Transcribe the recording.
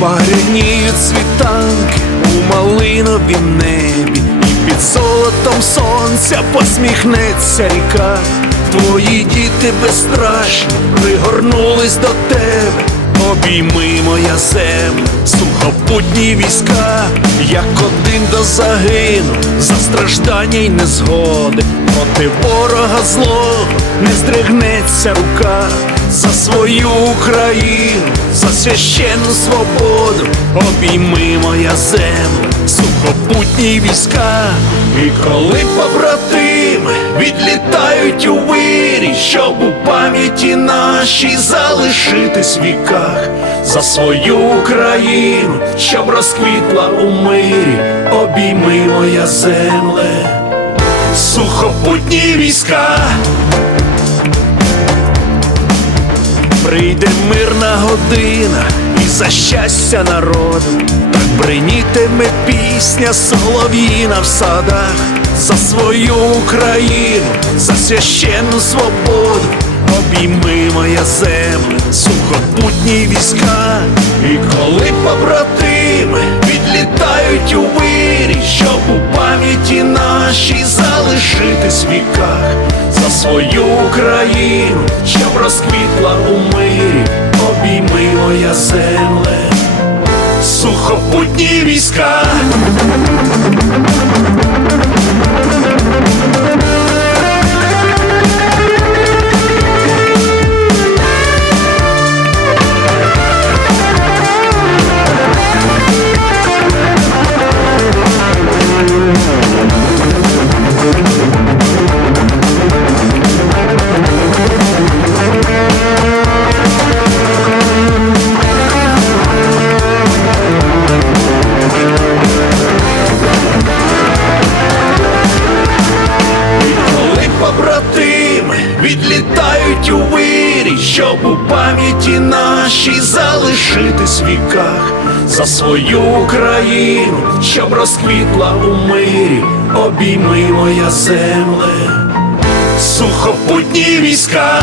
Погрініють світанки у малиновім небі, і під золотом сонця посміхнеться ріка. Твої діти безстрашні пригорнулись до тебе. Обійми моя земля, сухопутні війська, як один до загину, за страждання й незгоди, проти ворога злого не здригнеться рука. За свою Україну, за священну свободу, обійми моя земля, сухопутні війська, і коли побратими відлітають у вирі, щоб у пам'яті нашій залишитись в віках. За свою Україну, щоб розквітла у мирі, обійми моя земле, сухопутні війська. Прийде мирна година і за щастя народу, бринітиме пісня солов'їна в садах. За свою Україну, за священну свободу, обійми моя земля, сухопутні війська, і коли побратими відлітають у вирі, щоб у пам'яті нашій залишитись в віках. За свою Україну, щоб розквітла у мирі, обійми моя земле, сухопутні війська. У вирі, щоб у пам'яті нашій залишитись в віках за свою Україну, щоб розквітла у мирі, обійми моя земле, сухопутні війська.